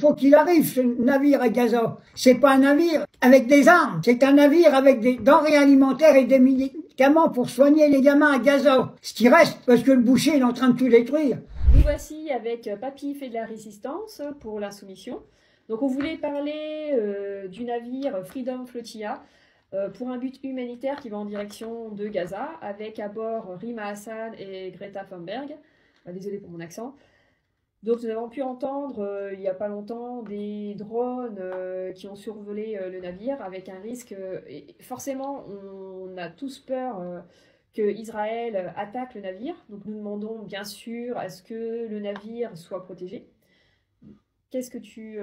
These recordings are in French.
faut qu'il arrive, ce navire à Gaza. C'est pas un navire avec des armes, c'est un navire avec des denrées alimentaires et des médicaments pour soigner les gamins à Gaza. Ce qui reste, parce que le boucher est en train de tout détruire. Nous voici avec Papy fait de la résistance pour l'insoumission. Donc on voulait parler du navire Freedom Flotilla pour un but humanitaire qui va en direction de Gaza, avec à bord Rima Hassan et Greta Thunberg. Désolé pour mon accent. Donc nous avons pu entendre il n'y a pas longtemps des drones qui ont survolé le navire avec un risque. Et forcément, on a tous peur que Israël attaque le navire. Donc nous demandons bien sûr à ce que le navire soit protégé. Qu'est-ce que tu,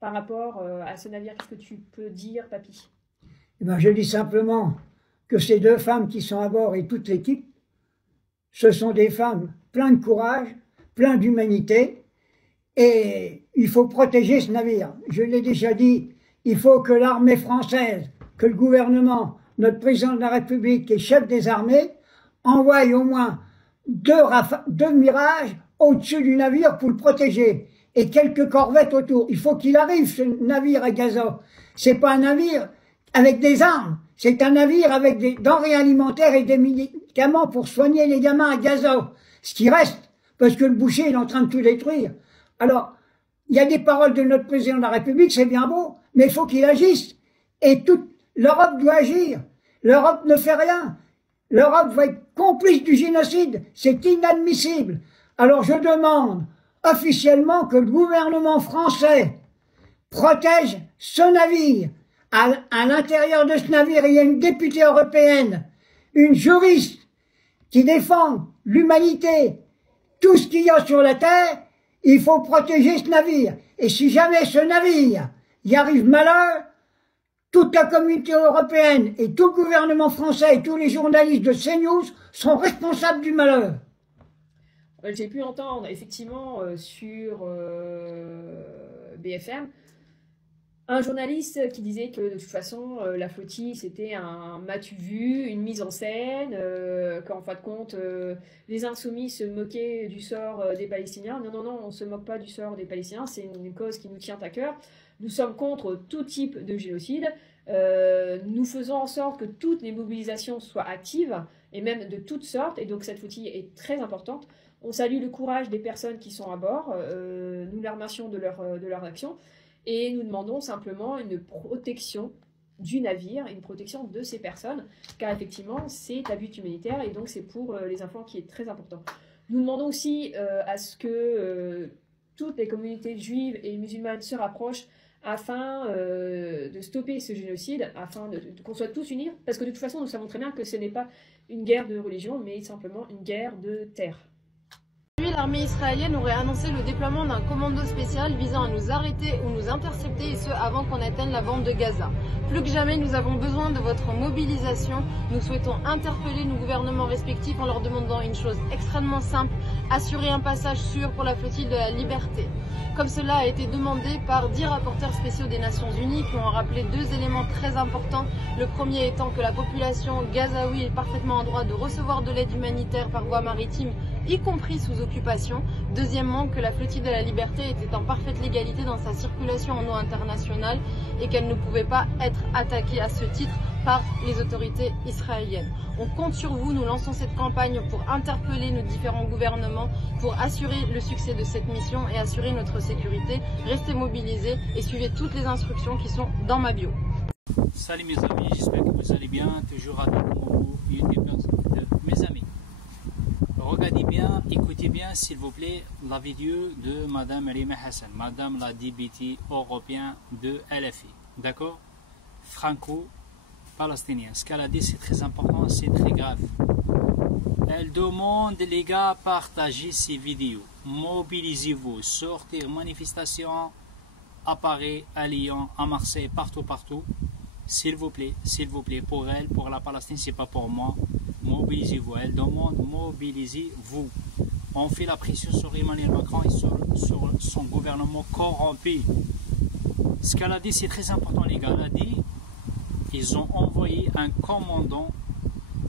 par rapport à ce navire, qu'est-ce que tu peux dire, Papy? Eh ben, je dis simplement que ces deux femmes qui sont à bord et toute l'équipe, ce sont des femmes pleines de courage, pleines d'humanité, et il faut protéger ce navire. Je l'ai déjà dit, il faut que l'armée française, que le gouvernement, notre président de la République et chef des armées envoient au moins deux Mirages au-dessus du navire pour le protéger, et quelques corvettes autour. Il faut qu'il arrive, ce navire à Gaza. C'est pas un navire avec des armes, c'est un navire avec des denrées alimentaires et des médicaments pour soigner les gamins à Gaza. Ce qui reste, parce que le boucher est en train de tout détruire. Alors, il y a des paroles de notre président de la République, c'est bien beau, mais il faut qu'il agisse. Et toute l'Europe doit agir. L'Europe ne fait rien. L'Europe va être complice du génocide. C'est inadmissible. Alors je demande officiellement que le gouvernement français protège ce navire. À l'intérieur de ce navire, il y a une députée européenne, une juriste qui défend l'humanité, tout ce qu'il y a sur la terre. Il faut protéger ce navire. Et si jamais ce navire y arrive malheur, toute la communauté européenne et tout le gouvernement français et tous les journalistes de CNews sont responsables du malheur. J'ai pu entendre effectivement sur BFM un journaliste qui disait que de toute façon la flottille c'était un m'as-tu vu, une mise en scène, qu'en fin de compte les insoumis se moquaient du sort des Palestiniens. Non, non, non, on ne se moque pas du sort des Palestiniens, c'est une cause qui nous tient à cœur. Nous sommes contre tout type de génocide. Nous faisons en sorte que toutes les mobilisations soient actives et même de toutes sortes. Et donc cette flottille est très importante. On salue le courage des personnes qui sont à bord. Nous les remercions de leur action. Et nous demandons simplement une protection du navire, une protection de ces personnes, car effectivement, c'est à but humanitaire et donc c'est pour les enfants qui est très important. Nous demandons aussi à ce que toutes les communautés juives et musulmanes se rapprochent afin de stopper ce génocide, afin qu'on soit tous unis, parce que de toute façon, nous savons très bien que ce n'est pas une guerre de religion, mais simplement une guerre de terre. L'armée israélienne aurait annoncé le déploiement d'un commando spécial visant à nous arrêter ou nous intercepter, et ce avant qu'on atteigne la bande de Gaza. Plus que jamais, nous avons besoin de votre mobilisation. Nous souhaitons interpeller nos gouvernements respectifs en leur demandant une chose extrêmement simple: assurer un passage sûr pour la flottille de la liberté. Comme cela a été demandé par 10 rapporteurs spéciaux des Nations Unies qui ont rappelé 2 éléments très importants. Le premier étant que la population gazaoui est parfaitement en droit de recevoir de l'aide humanitaire par voie maritime, y compris sous occupation. Deuxièmement, que la flottille de la liberté était en parfaite légalité dans sa circulation en eau internationale et qu'elle ne pouvait pas être attaquée à ce titre par les autorités israéliennes. On compte sur vous, nous lançons cette campagne pour interpeller nos différents gouvernements, pour assurer le succès de cette mission et assurer notre sécurité. Restez mobilisés et suivez toutes les instructions qui sont dans ma bio. Salut mes amis, j'espère que vous allez bien, toujours avec mon youtubeur de mes amis. Regardez bien, écoutez bien s'il vous plaît la vidéo de Madame Rima Hassan, Madame la députée européenne de LFI, d'accord, franco-palestinienne. Ce qu'elle a dit c'est très important, c'est très grave. Elle demande les gars partagez ces vidéos, mobilisez-vous, sortez, manifestation à Paris, à Lyon, à Marseille, partout, s'il vous plaît, pour elle, pour la Palestine, c'est pas pour moi. Mobilisez-vous. Elle demande mobilisez-vous. On fait la pression sur Emmanuel Macron et sur son gouvernement corrompu. Ce qu'elle a dit, c'est très important, les gars. Elle a dit ils ont envoyé un commandant,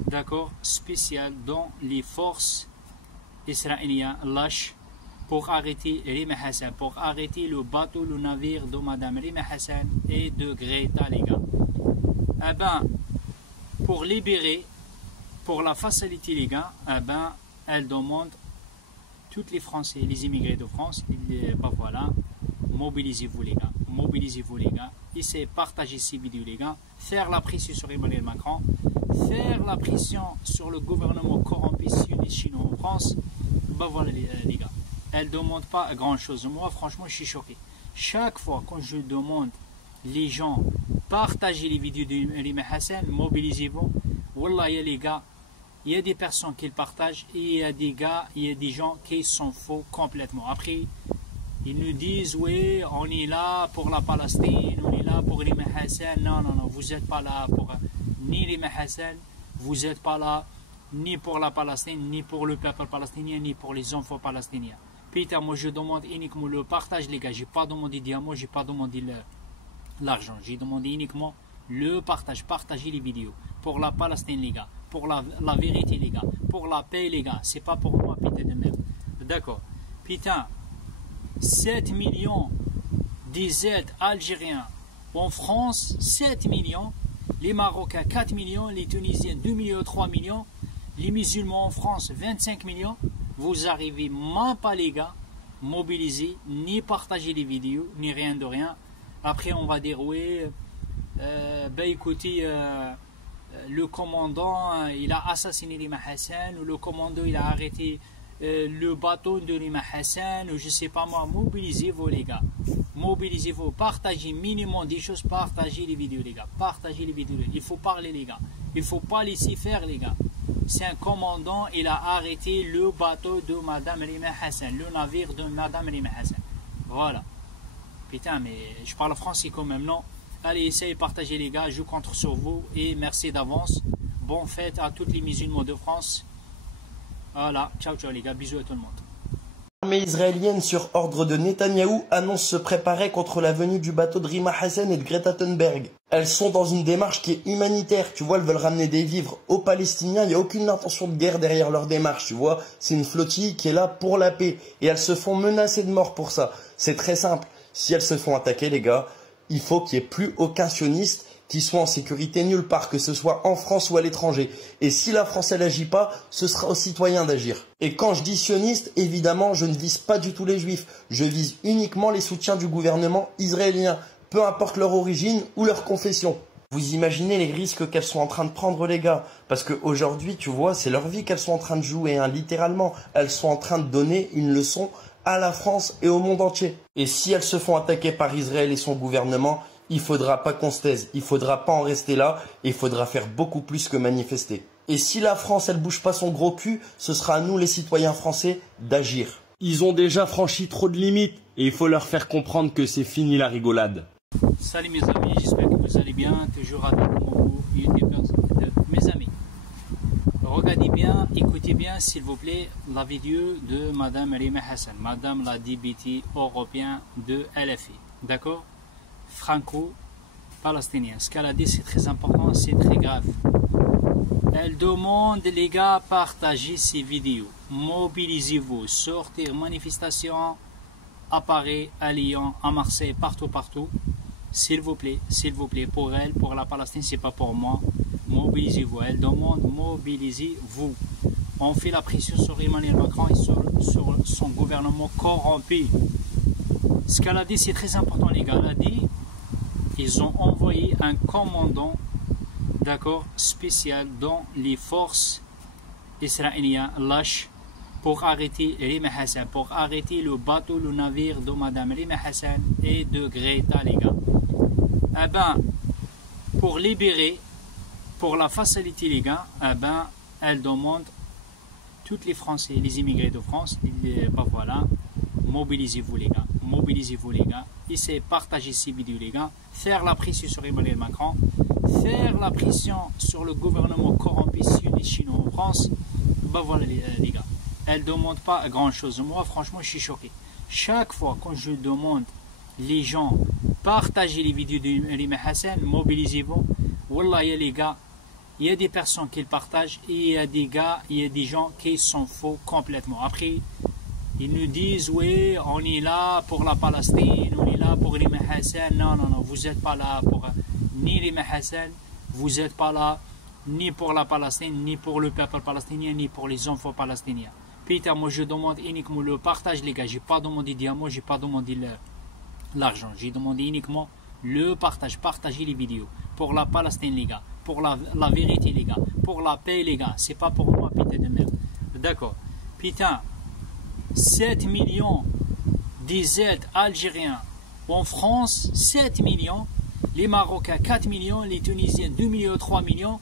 d'accord, spécial dans les forces israéliennes lâches pour arrêter Rima Hassan, pour arrêter le bateau, le navire de Madame Rima Hassan et de Greta, les gars. Eh ben, pour libérer, pour la faciliter, les gars, eh ben, elle demande tous les Français, les immigrés de France, ben voilà, mobilisez-vous, les gars. Mobilisez-vous, les gars. Essayez de partager ces vidéos, les gars. Faire la pression sur Emmanuel Macron. Faire la pression sur le gouvernement corrompu sioniste chinois en France. Ben voilà, les gars. Elle ne demande pas grand-chose. Moi, franchement, je suis choqué. Chaque fois quand je demande les gens, partagez les vidéos de Rima Hassan, mobilisez-vous. Wallah, les gars, il y a des personnes qui le partagent et il y a des gars, il y a des gens qui s'en foutent complètement. Après, ils nous disent, oui, on est là pour la Palestine, on est là pour Rima Hassan. Non, non, non, vous n'êtes pas là pour ni Rima Hassan, vous n'êtes pas là ni pour la Palestine, ni pour le peuple palestinien, ni pour les enfants palestiniens. Putain, moi je demande uniquement le partage, les gars. Je n'ai pas demandé diamant, je n'ai pas demandé l'argent. J'ai demandé uniquement le partage. Partagez les vidéos pour la Palestine, les gars. Pour la vérité, les gars. Pour la paix, les gars. C'est pas pour moi, putain de merde. D'accord. Putain. 7 millions des aides algériens en France, 7 millions, les Marocains 4 millions, les Tunisiens 2 millions, 3 millions, les musulmans en France 25 millions, vous arrivez même pas, les gars, mobiliser, ni partager les vidéos, ni rien de rien. Après on va dire oui, ben écoutez, le commandant il a assassiné Rima Hassan, ou le commandant il a arrêté le bateau de Rima Hassan, ou je sais pas moi. Mobilisez-vous, les gars. Mobilisez-vous, partagez minimum des choses, partagez les vidéos, les gars. Partagez les vidéos. Il faut parler, les gars. Il faut pas laisser faire, les gars. C'est un commandant, il a arrêté le bateau de Madame Rima Hassan, le navire de Madame Rima Hassan. Voilà. Putain, mais je parle français quand même, non? Allez, essayez de partager, les gars. Je compte sur vous et merci d'avance. Bonne fête à tous les musulmans de France. Voilà, ciao ciao les gars, bisous à tout le monde. L'armée israélienne, sur ordre de Netanyahou, annonce se préparer contre la venue du bateau de Rima Hassan et de Greta Thunberg. Elles sont dans une démarche qui est humanitaire, tu vois, elles veulent ramener des vivres aux Palestiniens, il n'y a aucune intention de guerre derrière leur démarche, tu vois. C'est une flottille qui est là pour la paix, et elles se font menacer de mort pour ça. C'est très simple, si elles se font attaquer, les gars, il faut qu'il n'y ait plus aucun sioniste qui soit en sécurité nulle part, que ce soit en France ou à l'étranger. Et si la France, elle n'agit pas, ce sera aux citoyens d'agir. Et quand je dis sioniste, évidemment, je ne vise pas du tout les juifs. Je vise uniquement les soutiens du gouvernement israélien, peu importe leur origine ou leur confession. Vous imaginez les risques qu'elles sont en train de prendre, les gars. Parce qu'aujourd'hui, tu vois, c'est leur vie qu'elles sont en train de jouer, hein, littéralement. Elles sont en train de donner une leçon à la France et au monde entier. Et si elles se font attaquer par Israël et son gouvernement, il faudra pas qu'on se taise, il faudra pas en rester là, et il faudra faire beaucoup plus que manifester. Et si la France, elle bouge pas son gros cul, ce sera à nous les citoyens français d'agir. Ils ont déjà franchi trop de limites, et il faut leur faire comprendre que c'est fini la rigolade. Salut mes amis, j'espère que vous allez bien, toujours avec mon youtubeur de mes amis. Regardez bien, écoutez bien s'il vous plaît la vidéo de Madame Rima Hassan, Madame la députée européenne de LFI, d'accord? Franco-palestinien. Ce qu'elle a dit, c'est très important, c'est très grave. Elle demande, les gars, partagez ces vidéos. Mobilisez-vous, sortir, manifestation à Paris, à Lyon, à Marseille, partout, partout. S'il vous plaît, pour elle, pour la Palestine, c'est pas pour moi. Mobilisez-vous. Elle demande, mobilisez-vous. On fait la pression sur Emmanuel Macron et sur son gouvernement corrompu. Ce qu'elle a dit, c'est très important, les gars. Elle a dit, ils ont envoyé un commandant, d'accord, spécial dans les forces israéliennes lâches pour arrêter Rima Hassan, pour arrêter le bateau, le navire de Madame Rima Hassan et de Greta, les gars. Eh ben, pour libérer, pour la faciliter, les gars, eh ben, elle demande tous les Français, les immigrés de France, ben voilà, mobilisez-vous, les gars. Mobilisez-vous, les gars. Essayez de partager ces vidéos, les gars. Faire la pression sur Emmanuel Macron. Faire la pression sur le gouvernement corrompu sioniste chinois en France. Ben voilà, les gars. Elle ne demande pas grand-chose. Moi, franchement, je suis choqué. Chaque fois quand je demande les gens, partagez les vidéos de Rima Hassan, mobilisez-vous. Wallah, les gars, il y a des personnes qui le partagent et il y a des gars, il y a des gens qui s'en foutent complètement. Après, Ils nous disent, oui, on est là pour la Palestine, on est là pour Rima Hassan. Non, non, non, vous n'êtes pas là pour ni Rima Hassan, vous n'êtes pas là ni pour la Palestine, ni pour le peuple palestinien, ni pour les enfants palestiniens. Peter, moi je demande uniquement le partage, les gars. J'ai pas demandé diamant, j'ai pas demandé l'argent. J'ai demandé uniquement le partage. Partagez les vidéos. Pour la Palestine, les gars. Pour la vérité, les gars. Pour la paix, les gars. C'est pas pour moi, putain de merde. D'accord. Putain, 7 millions des aides algériens en France, 7 millions. Les Marocains, 4 millions. Les Tunisiens, 2 millions, 3 millions.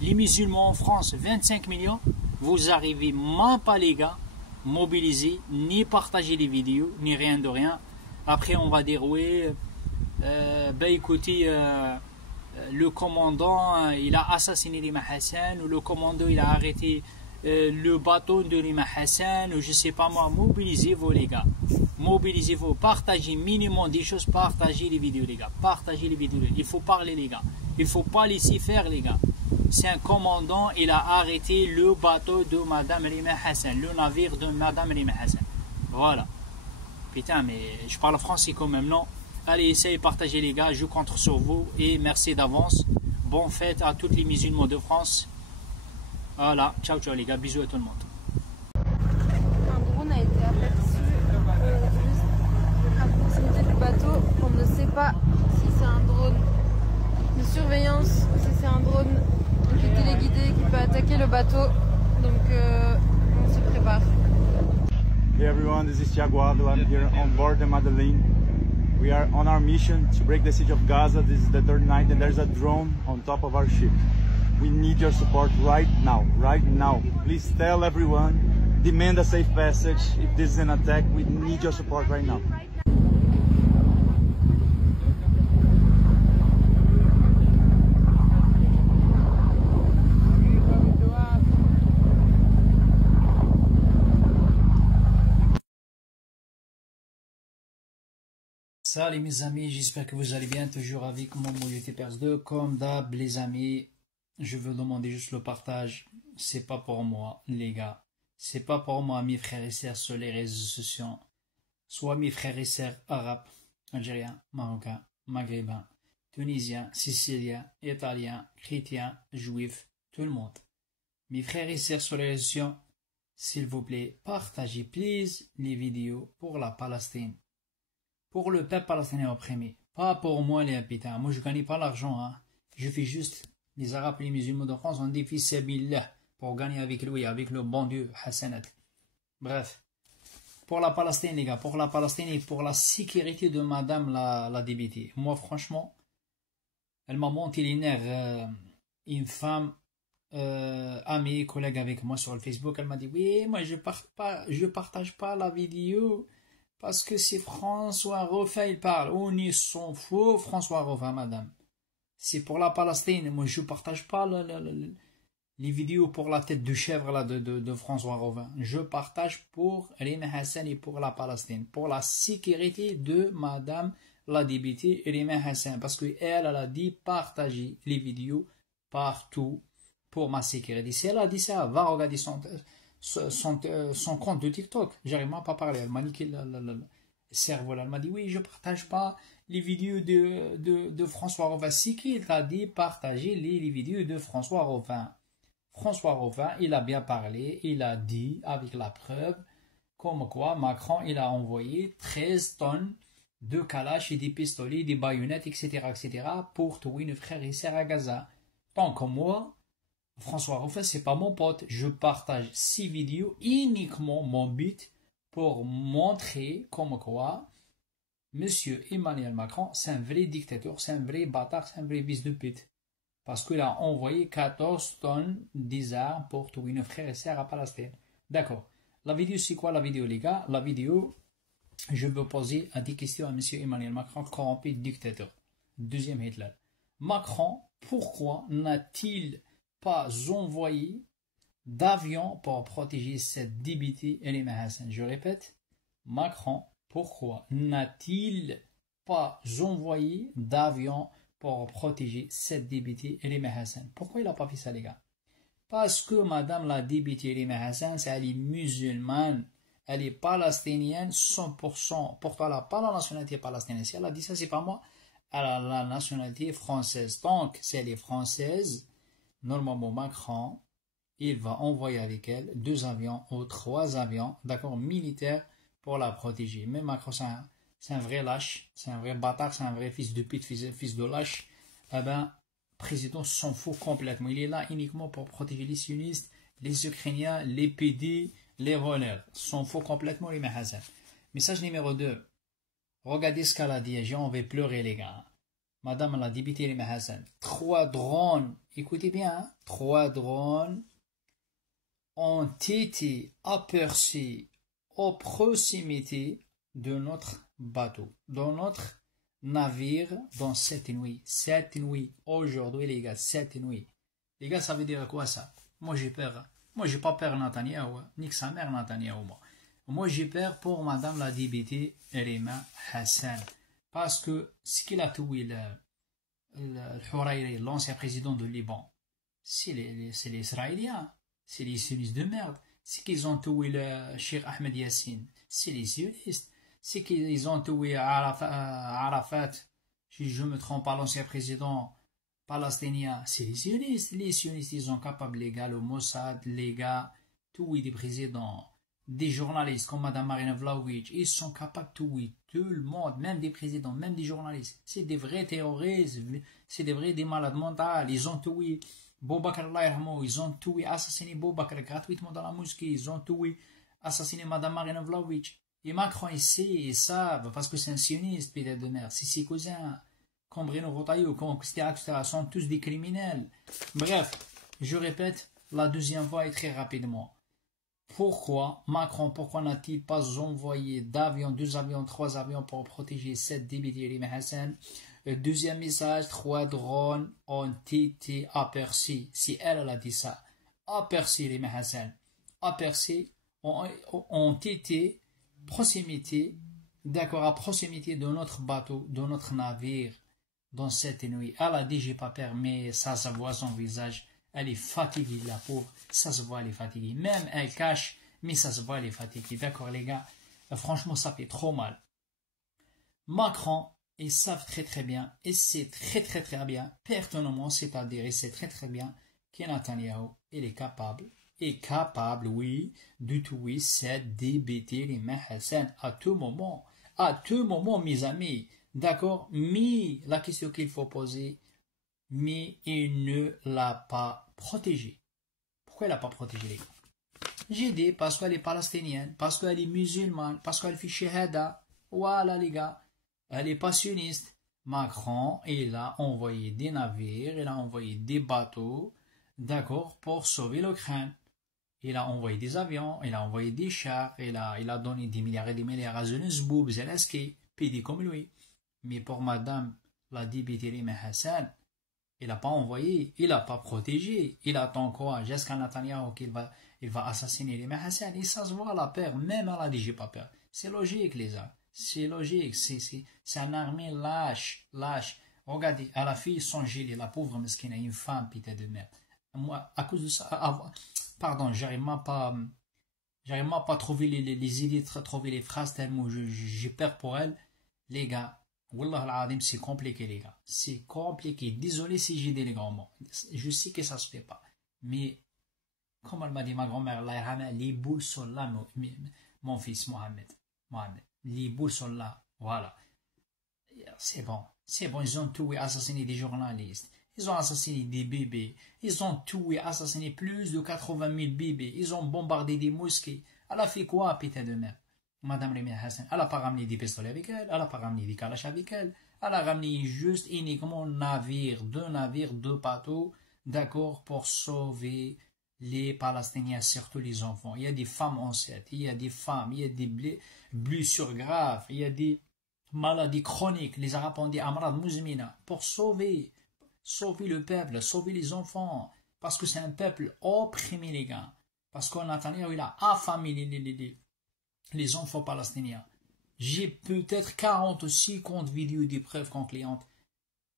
Les musulmans en France, 25 millions. Vous arrivez même pas, les gars, mobiliser, ni partager les vidéos, ni rien de rien. Après, on va dire, oui, ben écoutez, le commandant, il a assassiné Rima Hassan, ou le commandant, il a arrêté le bateau de Rima Hassan, ou je sais pas moi. Mobilisez-vous, les gars. Mobilisez-vous, partagez minimum des choses, partagez les vidéos, les gars. Partagez les vidéos. Il faut parler, les gars. Il faut pas laisser faire, les gars. C'est un commandant, il a arrêté le bateau de Madame Rima Hassan, le navire de Madame Rima Hassan. Voilà. Putain, mais je parle français quand même, non? Allez, essayez de partager, les gars, je compte sur vous et merci d'avance. Bonne fête à tous les musulmans de France. Voilà, ciao, ciao, les gars, bisous à tout le monde. Un drone a été aperçu juste à proximité du bateau. On ne sait pas si c'est un drone de surveillance ou si c'est un drone qui est téléguidé qui peut attaquer le bateau. Donc on se prépare. Hey everyone, this is Thiago Ávila. I'm here on board the Madeleine. We are on our mission to break the siege of Gaza. This is the third night and there's a drone on top of our ship. We need your support right now, right now. Please tell everyone, demand a safe passage. If this is an attack, we need your support right now. Salut mes amis, j'espère que vous allez bien, toujours avec mon Mouyouti Perse 2. Comme d'hab les amis, je veux demander juste le partage. C'est pas pour moi les gars, c'est pas pour moi mes frères et sœurs sur les réseaux sociaux. Soit mes frères et sœurs arabes, algériens, marocains, maghrébins, tunisiens, siciliens, italiens, chrétiens, juifs, tout le monde. Mes frères et sœurs sur les réseaux sociaux, s'il vous plaît, partagez please les vidéos pour la Palestine. Pour le peuple palestinien opprimé. Pas pour moi les habitants. Moi je gagne pas l'argent. Hein. Je fais juste les Arabes et les musulmans de France ont défi Sabillah pour gagner avec lui, avec le bon Dieu, Hassanat. Bref. Pour la Palestine les gars, pour la Palestine et pour la sécurité de madame la débutée. Moi franchement, elle m'a monté les nerfs. Une femme amie, collègue avec moi sur le Facebook, elle m'a dit oui, moi je partage pas la vidéo. Parce que c'est François Ruffin, il parle. On y s'en fout, François Ruffin, madame. C'est pour la Palestine. Moi, je ne partage pas les vidéos pour la tête de chèvre là, de François Ruffin. Je partage pour Rima Hassan et pour la Palestine. Pour la sécurité de madame la députée Rima Hassan. Parce qu'elle a dit partager les vidéos partout pour ma sécurité. Si elle a dit ça, va regarder son compte de TikTok. J'arrive même pas à parler. Elle m'a niqué le cerveau. Elle m'a dit oui, je partage pas les vidéos de François Ruffin. C'est qu'il t'a dit partager les vidéos de François Ruffin. François Ruffin, il a bien parlé. Il a dit avec la preuve comme quoi Macron il a envoyé 13 tonnes de kalash et des pistolets, des baïonnettes, etc., etc. pour tuer nos frères et sœurs à Gaza. Tant que moi, François Ruffin, c'est pas mon pote. Je partage ces vidéos uniquement mon but pour montrer comme quoi Monsieur Emmanuel Macron, c'est un vrai dictateur, c'est un vrai bâtard, c'est un vrai fils de pute. Parce qu'il a envoyé 14 tonnes d'armes pour tuer nos frères et sœurs à Palestine. D'accord. La vidéo, c'est quoi la vidéo, les gars? La vidéo, je veux poser des questions à Monsieur Emmanuel Macron, corrompu dictateur. Deuxième Hitler. Macron, pourquoi n'a-t-il pas envoyé d'avion pour protéger cette débutée Rima Hassan? Je répète, Macron, pourquoi n'a-t-il pas envoyé d'avion pour protéger cette débutée Rima Hassan? Pourquoi il n'a pas fait ça, les gars? Parce que madame la débutée Rima Hassan, c'est elle est musulmane. elle est palestinienne 100%. Pourtant, elle n'a pas la nationalité palestinienne. Si elle a dit ça, c'est pas moi. Elle a la nationalité française. Donc, si elle est française, normalement, Macron, il va envoyer avec elle 2 avions ou 3 avions, d'accord, militaires pour la protéger. Mais Macron, c'est un vrai lâche, c'est un vrai bâtard, c'est un vrai fils de pute, fils de lâche. Eh ben, le président s'en fout complètement. Il est là uniquement pour protéger les sionistes, les Ukrainiens, les PD, les voleurs. S'en fout complètement, les Hassan. Message numéro 2. Regardez ce qu'elle a dit. On va pleurer, les gars. Madame la députée, les Hassan. 3 drones, écoutez bien, hein, 3 drones ont été aperçus aux proximités de notre bateau, dans notre navire, dans cette nuit. Cette nuit, aujourd'hui, les gars, cette nuit. Les gars, ça veut dire quoi ça? Moi, j'ai peur. Moi, j'ai pas peur Netanyahu, ni que sa mère Netanyahu, moi. Moi, j'ai peur pour madame la députée Rima Hassan. Parce que ce qu'il a tué le l'ancien président du Liban, c'est les Israéliens. C'est les sionistes de merde. C'est qu'ils ont tué le Cheikh Ahmed Yassine. C'est les sionistes. C'est qu'ils ont tué Arafat. Si je me trompe pas, l'ancien président palestinien. C'est les sionistes. Les sionistes, ils sont capables, les gars, le Mossad, les gars, tuer des présidents, des journalistes comme Madame Marina Vlahovic. Ils sont capables de tuer tout le monde, même des présidents, même des journalistes. C'est des vrais terroristes. C'est des malades mentaux. Ils ont tué Boubacar, ils ont tué, assassiné Boubacar gratuitement dans la mosquée. Ils ont tué, assassiné Madame Marina Vlahovic. Et Macron, il sait, ils savent, parce que c'est un sioniste, peut-être de merde. C'est ses cousins, comme Bruno Retailleau, etc., sont tous des criminels. Bref, je répète, la deuxième fois et très rapidement. Pourquoi Macron, pourquoi n'a-t-il pas envoyé d'avions, 2 avions, 3 avions pour protéger cette débutée Rima Hassan? Deuxième message, 3 drones ont été aperçus. Si elle a dit ça, aperçus Rima Hassan, aperçus ont été proximité, d'accord, à proximité de notre bateau, de notre navire, dans cette nuit. Elle a dit j'ai pas peur, mais ça se voit son visage. Elle est fatiguée, la pauvre. Ça se voit, elle est fatiguée. Même elle cache, mais ça se voit, elle est fatiguée. D'accord, les gars? Franchement, ça fait trop mal. Macron, ils savent très très bien, et c'est très très très bien, pertinemment, c'est-à-dire, il sait très très bien que Netanyahu, il est capable, oui, de tuer cette débutée Rima Hassan à tout moment, mes amis. D'accord? Mais la question qu'il faut poser, mais il ne l'a pas protégée. Pourquoi il l'a pas protégée, les gars? J'ai dit parce qu'elle est palestinienne, parce qu'elle est musulmane, parce qu'elle fait shahada. Voilà, les gars. Elle est passionniste. Macron, il a envoyé des navires, il a envoyé des bateaux, d'accord, pour sauver l'Ukraine. Il a envoyé des avions, il a envoyé des chars, il a donné des milliards et des milliards à Zelensky, Zelensky, PD comme lui. Mais pour madame la députée Rima Hassan, il n'a pas envoyé, il n'a pas protégé. Il attend quoi? Jusqu'à Netanyahu il va assassiner Rima Hassan. Et ça se voit la peur. Même elle a dit j'ai pas peur. C'est logique, les gars. C'est logique. C'est un armée lâche. Regardez, à la fille son gilet, la pauvre mesquine, une femme, putain de merde. Moi, à cause de ça, pardon, j'arrive même pas à trouver les idées, trouver les phrases tellement j'ai peur pour elle. Les gars, Wallah al-Adim, c'est compliqué, les gars. C'est compliqué. Désolé si j'ai des grands mots. Je sais que ça se fait pas. Mais, comme elle m'a dit ma grand-mère, les boules sont là, mon fils Mohamed. Les boules sont là. Voilà. C'est bon. Ils ont tué, assassiné des journalistes. Ils ont assassiné des bébés. Ils ont tué, assassiné plus de 80 000 bébés. Ils ont bombardé des mosquées. Elle a fait quoi, putain de merde? Madame Rima Hassan, elle n'a pas ramené des pistolets avec elle, elle n'a pas ramené des kalash avec elle, elle a ramené juste uniquement deux bateaux, d'accord, pour sauver les Palestiniens, surtout les enfants. Il y a des femmes enceintes, il y a des femmes, il y a des blessures graves, il y a des maladies chroniques, les Arabes ont dit Amrad Muzmina, pour sauver le peuple, sauver les enfants, parce que c'est un peuple opprimé, les gars, parce qu'on attendait, il a affamé les enfants palestiniens. J'ai peut-être 40 ou 50 vidéos de preuves concluantes.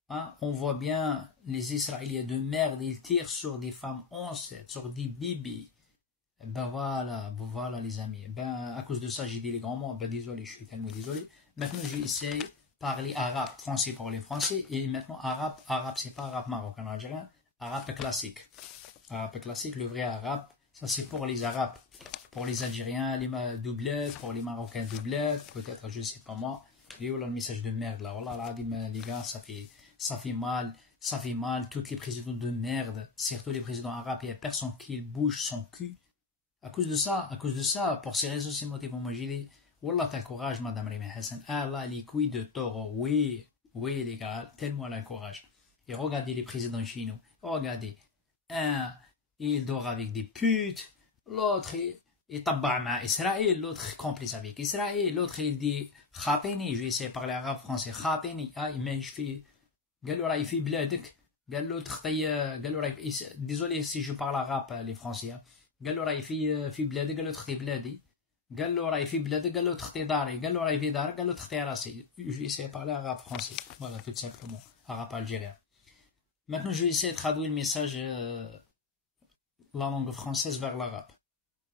Hein? On voit bien les Israéliens de merde, ils tirent sur des femmes enceintes, sur des bébés. Ben voilà les amis. Ben à cause de ça, j'ai dit les grands mots. Ben désolé, je suis tellement désolé. Maintenant, j'essaie de parler arabe, français pour les Français. Et maintenant, arabe, c'est pas arabe marocain, algérien. Arabe classique. Arabe classique, le vrai arabe, ça c'est pour les Arabes. Pour les Algériens, les doublets, pour les Marocains doublets, peut-être, je sais pas moi. Et voilà le message de merde là. Voilà, les gars, ça fait mal. Tous les présidents de merde, surtout les présidents arabes, il n'y a personne qui bouge son cul. À cause de ça, pour ces réseaux, c'est motivant. Moi, j'ai dit, Wallah, t'as le courage, madame Rima Hassan. Ah là, les couilles de taureau. Oui, les gars, tellement le courage. Et regardez les présidents chez nous. Regardez. Un, il dort avec des putes. L'autre, il tabac avec Israël. L'autre, complice avec Israël. L'autre, il dit, khatini. Je vais essayer de parler arabe français. Khatini. Ah, il fait, قال له راهي في بلادك قال له تخطي قال له راهي désolé si je parle arabe les français قال له راهي في بلادك قال له تخطي بلادي قال له راهي في بلادك قال له تخطي داري قال له راهي في دارك قال له تخطي راسي je vais essayer de parler arabe français voilà tout simplement arabe algérien maintenant je vais essayer de traduire le message la langue française vers l'arabe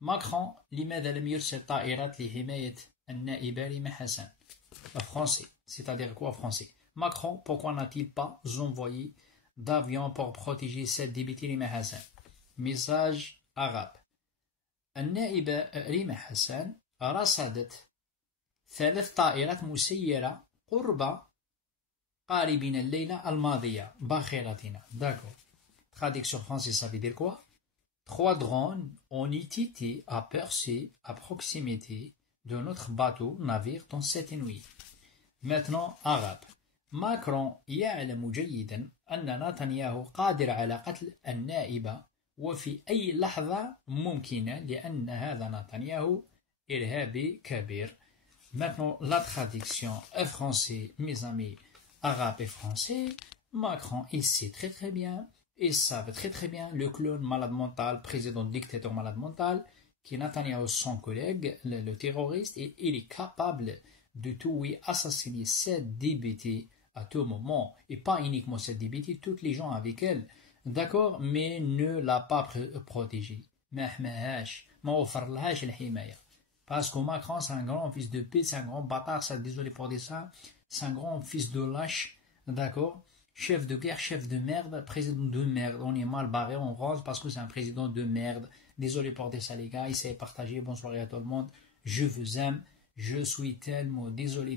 Macron لماذا لم يرسل طائرات لحماية النائبة ريما حسن français c'est-à-dire quoi français Macron, pourquoi n'a-t-il pas envoyé d'avions pour protéger cette députée Rima Hassan? Message arabe. النائبة ريما حسن رصدت 3 طائرات مسيرة قاربين الليلة الماضية باخرتنا. D'accord. Traduction française, ça veut dire quoi? 3 drones ont été aperçus à proximité de notre bateau navire dans cette nuit. Maintenant, arabe. ماكرون يعلم جيدا أن نتنياهو قادر على قتل النائبة وفي أي لحظة ممكنة لأن هذا نتنياهو إرهابي كبير. Maintenant, la traduction est français, mes amis arabes et français. Macron, il sait très très bien, il savent très très bien, le clone malade mental, président dictateur malade mental, qui est Netanyahou son collègue, le terroriste, et il est capable de tuer, assassiner cette députée à tout moment, et pas uniquement cette députée, toutes les gens avec elle, d'accord, mais ne l'a pas protégée. Parce que Macron, c'est un grand fils de pute, c'est un grand bâtard, ça, désolé pour dire ça, c'est un grand fils de lâche, d'accord, chef de guerre, chef de merde, président de merde, on est mal barré en France parce que c'est un président de merde, désolé pour dire ça les gars, essayez de partager, bonsoir à tout le monde, je vous aime. Je suis tellement désolé,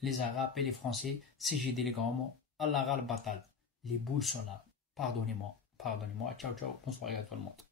les Arabes et les Français, si j'ai dit les grands mots, Allah al batal. Les boules sont là. Pardonnez-moi. Ciao, bonsoir à tout le monde.